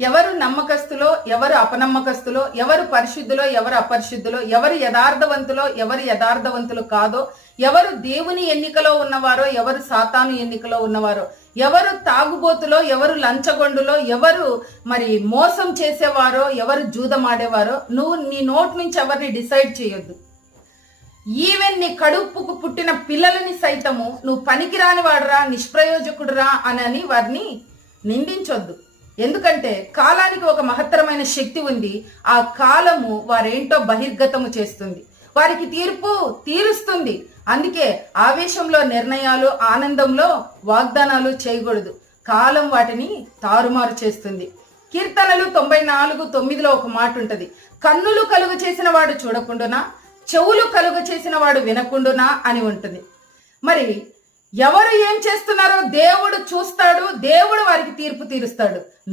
ఎవరు నమ్మకస్తులో, ఎవరు అపనమ్మకస్తులో, ఎవరు పరిశుద్ధులో, ఎవరు అపరిశుద్ధులో, ఎవరు యథార్థవంతులో, ఎవరు యథార్థవంతులు కాదో, ఎవరు దేవుని ఎన్నికలో ఉన్నవారో, ఎవరు సాతాను ఎన్నికలో ఉన్నవారో, ఎవరు తాగుబోతులో, ఎవరు లంచగొండులో, ఎవరు మరి మోసం చేసేవారో, ఎవరు జూదమాడేవారో నువ్వు నీ నోట్ నుంచి ఎవరిని డిసైడ్ చేయొద్దు. ఈవెన్ నీ కడుపుకు పుట్టిన పిల్లలని సైతము నువ్వు పనికిరాని వాడురా, నిష్ప్రయోజకుడురా అని వారిని నిందించొద్దు. ఎందుకంటే కాలానికి ఒక మహత్తరమైన శక్తి ఉంది. ఆ కాలము వారేంటో బహిర్గతము చేస్తుంది, వారికి తీర్పు తీరుస్తుంది. అందుకే ఆవేశంలో నిర్ణయాలు, ఆనందంలో వాగ్దానాలు చేయకూడదు. కాలం వాటిని తారుమారు చేస్తుంది. కీర్తనలు 94:9 ఒక మాట ఉంటది, కన్నులు కలుగు చేసిన వాడు చూడకుండునా, చెవులు కలుగు చేసిన వాడు వినకుండునా అని ఉంటుంది. మరి ఎవరు ఏం చేస్తున్నారో దేవుడు చూస్తాడు, దేవుడు వారికి తీర్పు తీరుస్తాడు.